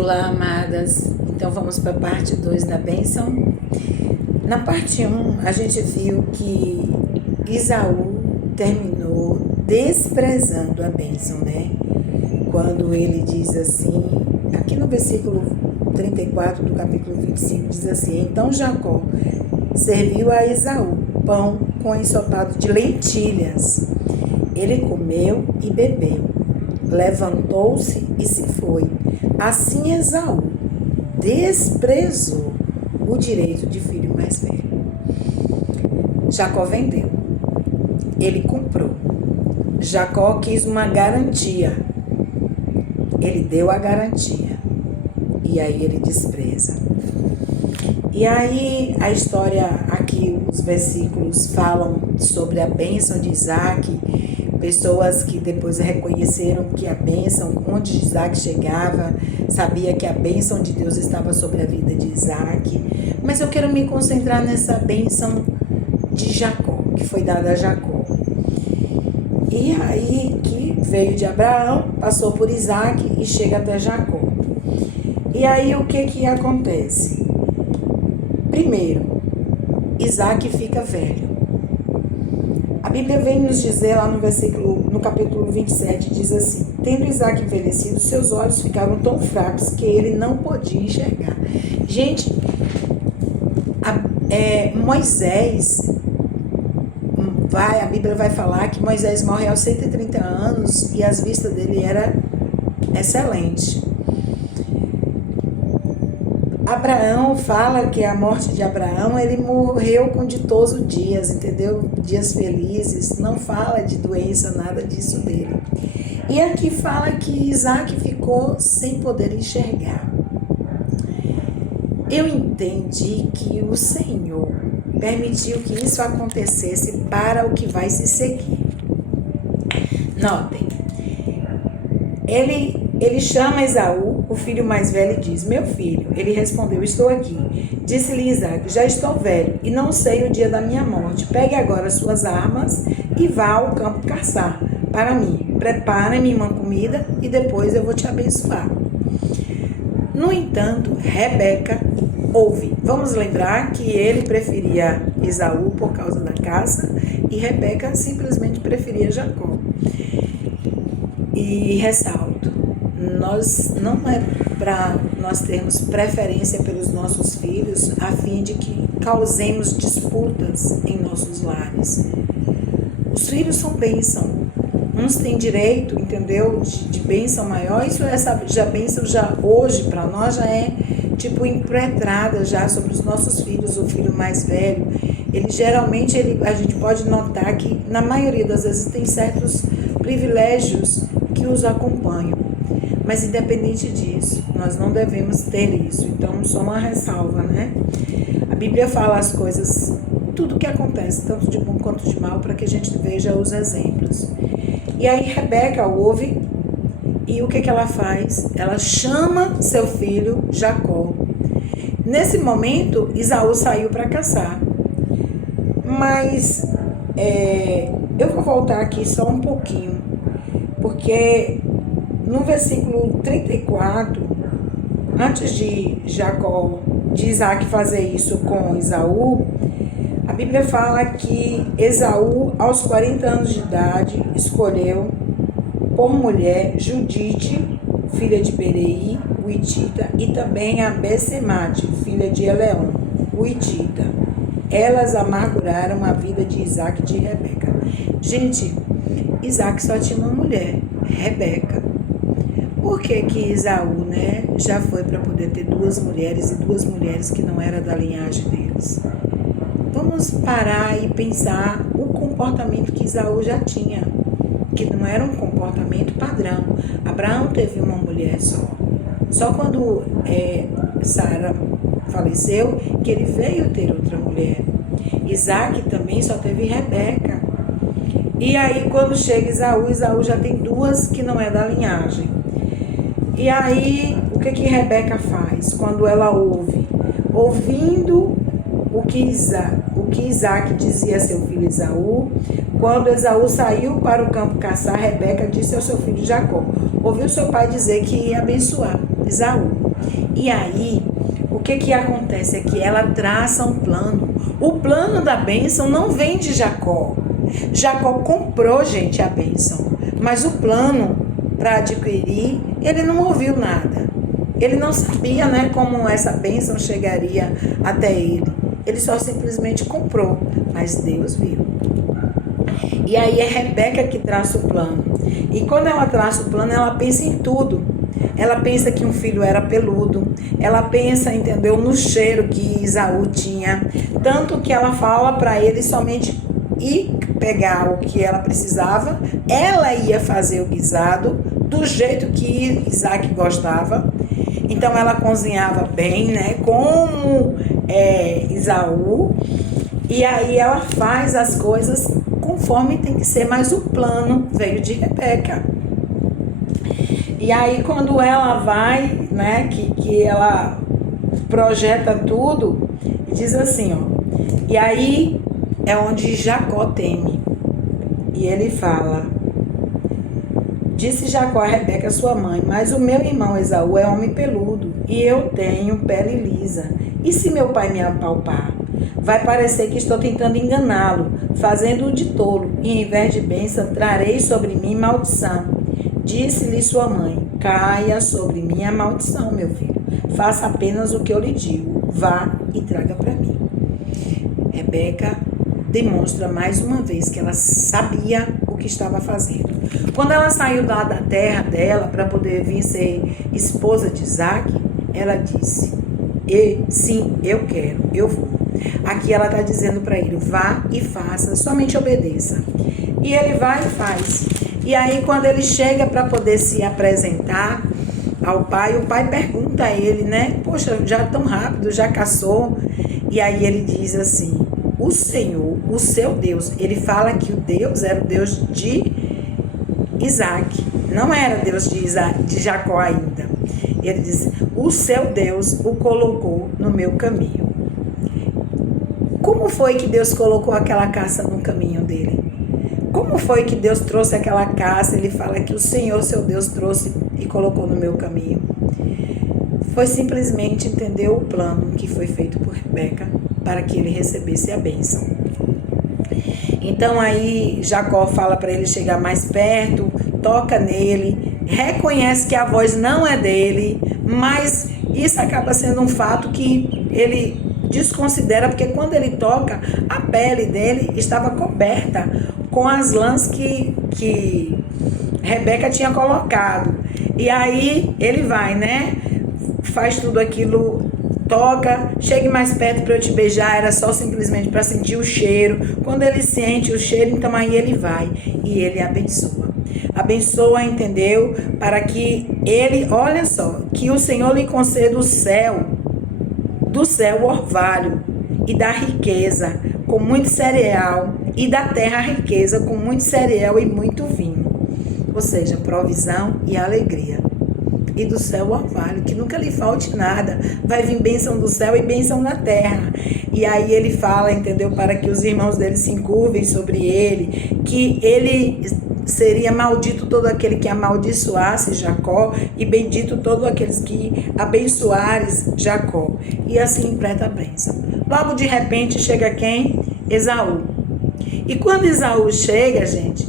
Olá, amadas. Então vamos para a parte 2 da bênção. Na parte 1, a gente viu que Esaú terminou desprezando a bênção, né? Quando ele diz assim, aqui no versículo 34 do capítulo 25, diz assim: Então Jacó serviu a Esaú pão com ensopado de lentilhas. Ele comeu e bebeu, levantou-se e se foi. Assim Esaú desprezou o direito de filho mais velho. Jacó vendeu, ele comprou. Jacó quis uma garantia, ele deu a garantia, e aí ele despreza. E aí a história aqui, os versículos falam sobre a bênção de Isaac, pessoas que depois reconheceram que a bênção, onde Isaac chegava, sabia que a bênção de Deus estava sobre a vida de Isaac. Mas eu quero me concentrar nessa bênção de Jacó, que foi dada a Jacó. E aí que veio de Abraão, passou por Isaac e chega até Jacó. E aí o que acontece? Primeiro, Isaac fica velho. A Bíblia vem nos dizer lá no capítulo 27, diz assim: Tendo Isaac envelhecido, seus olhos ficaram tão fracos que ele não podia enxergar. Gente, Moisés, a Bíblia vai falar que Moisés morre aos 130 anos e as vistas dele eram excelentes. Abraão fala que a morte de Abraão, ele morreu com ditoso dias, entendeu? Dias felizes, não fala de doença, nada disso dele. E aqui fala que Isaac ficou sem poder enxergar. Eu entendi que o Senhor permitiu que isso acontecesse para o que vai se seguir. Notem, ele chama Esaú, o filho mais velho, e diz: Meu filho. Ele respondeu: Estou aqui. Disse-lhe Isaac: Já estou velho e não sei o dia da minha morte. Pegue agora suas armas e vá ao campo caçar para mim. Prepare-me uma comida e depois eu vou te abençoar. No entanto, Rebeca ouve. Vamos lembrar que ele preferia Esaú por causa da caça e Rebeca simplesmente preferia Jacó. E ressalto, não é para nós termos preferência pelos nossos filhos a fim de que causemos disputas em nossos lares. Os filhos são bênção. Uns têm direito, entendeu, de bênção maior. Essa bênção já hoje para nós já é tipo impetrada já sobre os nossos filhos. O filho mais velho, a gente pode notar que na maioria das vezes tem certos privilégios que os acompanham. Mas independente disso, nós não devemos ter isso. Então, só uma ressalva, né? A Bíblia fala as coisas, tudo que acontece, tanto de bom quanto de mal, para que a gente veja os exemplos. E aí Rebeca ouve, e o que ela faz? Ela chama seu filho Jacó. Nesse momento, Esaú saiu para caçar. Mas eu vou voltar aqui só um pouquinho, porque no versículo 34, antes de Isaac fazer isso com Esaú, a Bíblia fala que Esaú, aos 40 anos de idade, escolheu por mulher Judite, filha de Berei, o Hitita, e também a Besemate, filha de Eleon, o Hitita. Elas amarguraram a vida de Isaac e de Rebeca. Gente, Isaac só tinha uma mulher, Rebeca. Por que Esaú, né, já foi para poder ter duas mulheres e duas mulheres que não eram da linhagem deles? Vamos parar e pensar o comportamento que Esaú já tinha, que não era um comportamento padrão. Abraão teve uma mulher só. Só quando Sara faleceu que ele veio ter outra mulher. Isaac também só teve Rebeca. E aí quando chega Esaú já tem duas que não é da linhagem. E aí o que Rebeca faz quando ela ouvindo o que Isaac dizia a seu filho Esaú? Quando Esaú saiu para o campo caçar, Rebeca disse ao seu filho Jacó: ouviu seu pai dizer que ia abençoar Esaú. E aí, o que acontece é que ela traça um plano. O plano da bênção não vem de Jacó. Jacó comprou, gente, a bênção. Mas o plano para adquirir, ele não ouviu nada. Ele não sabia, né, como essa bênção chegaria até ele. Ele só simplesmente comprou. Mas Deus viu. E aí é Rebeca que traça o plano. E quando ela traça o plano, ela pensa em tudo. Ela pensa que um filho era peludo. Ela pensa, entendeu, no cheiro que Esaú tinha. Tanto que ela fala para ele somente ir pegar o que ela precisava. Ela ia fazer o guisado do jeito que Isaac gostava. Então ela cozinhava bem, né? Como Esaú. E aí ela faz as coisas conforme tem que ser, mas o plano veio de Rebeca. E aí quando ela vai, né, que ela projeta tudo, diz assim, ó. E aí é onde Jacó teme. E ele fala: disse Jacó a Rebeca, sua mãe, mas o meu irmão Esaú é homem peludo, e eu tenho pele lisa. E se meu pai me apalpar? Vai parecer que estou tentando enganá-lo, fazendo-o de tolo, e em vez de bênção, trarei sobre mim maldição. Disse-lhe sua mãe: caia sobre mim a maldição, meu filho. Faça apenas o que eu lhe digo. Vá e traga para mim. Rebeca demonstra mais uma vez que ela sabia o que estava fazendo. Quando ela saiu lá da terra dela para poder vir ser esposa de Isaac, ela disse: sim, eu quero, eu vou. Aqui ela está dizendo para ele: vá e faça, somente obedeça. E ele vai e faz. E aí quando ele chega para poder se apresentar ao pai, o pai pergunta a ele, né? Poxa, já tão rápido, já caçou? E aí ele diz assim: o Senhor, o seu Deus. Ele fala que o Deus era o Deus de Isaac, não era Deus de Jacó ainda. Ele diz: o seu Deus o colocou no meu caminho. Como foi que Deus colocou aquela caça no caminho dele? Como foi que Deus trouxe aquela caça? Ele fala que o Senhor, seu Deus, trouxe e colocou no meu caminho. Foi simplesmente, entendeu, o plano que foi feito por Rebeca para que ele recebesse a bênção. Então aí Jacó fala para ele chegar mais perto, toca nele, reconhece que a voz não é dele, mas isso acaba sendo um fato que ele desconsidera, porque quando ele toca, a pele dele estava coberta com as lãs que Rebeca tinha colocado. E aí ele vai, né? Faz tudo aquilo, toca, chegue mais perto para eu te beijar, era só simplesmente para sentir o cheiro. Quando ele sente o cheiro, então aí ele vai e ele abençoa. Abençoa, entendeu? Para que ele, olha só, que o Senhor lhe conceda o céu, do céu o orvalho, e da riqueza com muito cereal, e da terra a riqueza com muito cereal e muito vinho. Ou seja, provisão e alegria. E do céu o orvalho, que nunca lhe falte nada. Vai vir bênção do céu e bênção na terra. E aí ele fala, entendeu? Para que os irmãos dele se encurvem sobre ele, que ele seria maldito todo aquele que amaldiçoasse Jacó, e bendito todos aqueles que abençoares Jacó. E assim completa a bênção. Logo de repente chega quem? Esaú. E quando Esaú chega, gente,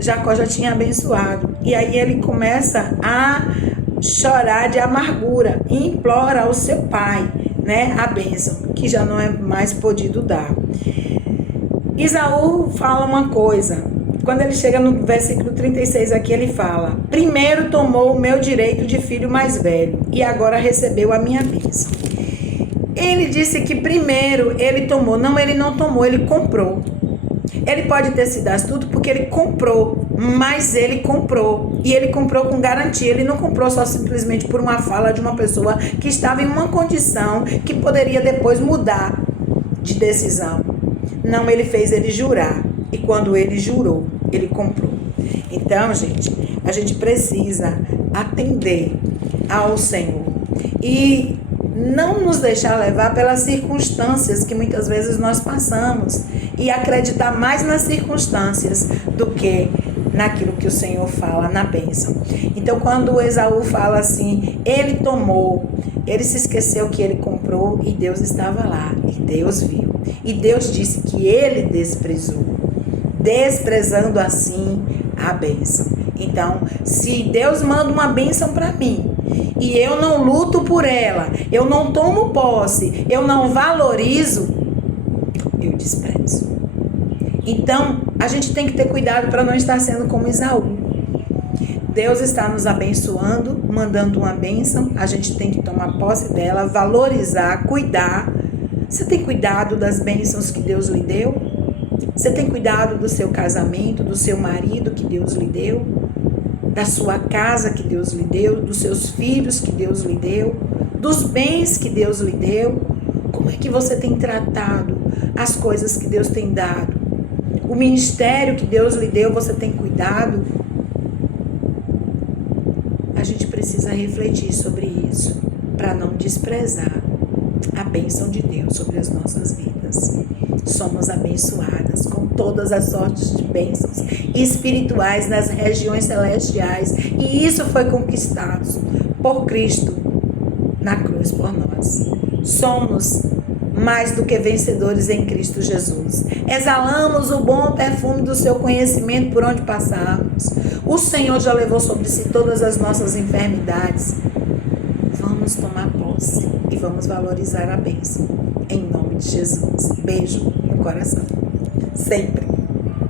Jacó já tinha abençoado. E aí ele começa a chorar de amargura e implora ao seu pai, né, a bênção, que já não é mais podido dar. Esaú fala uma coisa. Quando ele chega no versículo 36 aqui, ele fala: primeiro tomou o meu direito de filho mais velho, e agora recebeu a minha bênção. Ele disse que primeiro ele tomou. Não, ele não tomou, ele comprou. Ele pode ter sido astuto porque ele comprou, mas ele comprou. E ele comprou com garantia. Ele não comprou só simplesmente por uma fala de uma pessoa que estava em uma condição que poderia depois mudar de decisão. Não, ele fez ele jurar. E quando ele jurou, ele comprou. Então, gente, a gente precisa atender ao Senhor e não nos deixar levar pelas circunstâncias que muitas vezes nós passamos e acreditar mais nas circunstâncias do que naquilo que o Senhor fala, na bênção. Então, quando Esaú fala assim, ele tomou, ele se esqueceu que ele comprou e Deus estava lá, e Deus viu. E Deus disse que ele desprezou, desprezando assim a bênção. Então, se Deus manda uma bênção para mim e eu não luto por ela, eu não tomo posse, eu não valorizo, eu desprezo. Então, a gente tem que ter cuidado para não estar sendo como Esaú. Deus está nos abençoando, mandando uma bênção, a gente tem que tomar posse dela, valorizar, cuidar. Você tem cuidado das bênçãos que Deus lhe deu? Você tem cuidado do seu casamento, do seu marido que Deus lhe deu? Da sua casa que Deus lhe deu? Dos seus filhos que Deus lhe deu? Dos bens que Deus lhe deu? Como é que você tem tratado as coisas que Deus tem dado? O ministério que Deus lhe deu, você tem cuidado? A gente precisa refletir sobre isso, para não desprezar a bênção de Deus sobre as nossas vidas. Somos abençoadas com todas as sortes de bênçãos espirituais nas regiões celestiais, e isso foi conquistado por Cristo na cruz por nós. Somos mais do que vencedores em Cristo Jesus. Exalamos o bom perfume do seu conhecimento por onde passarmos. O Senhor já levou sobre si todas as nossas enfermidades. Vamos tomar posse e vamos valorizar a bênção. Em nome de Jesus. Beijo no coração. Sempre.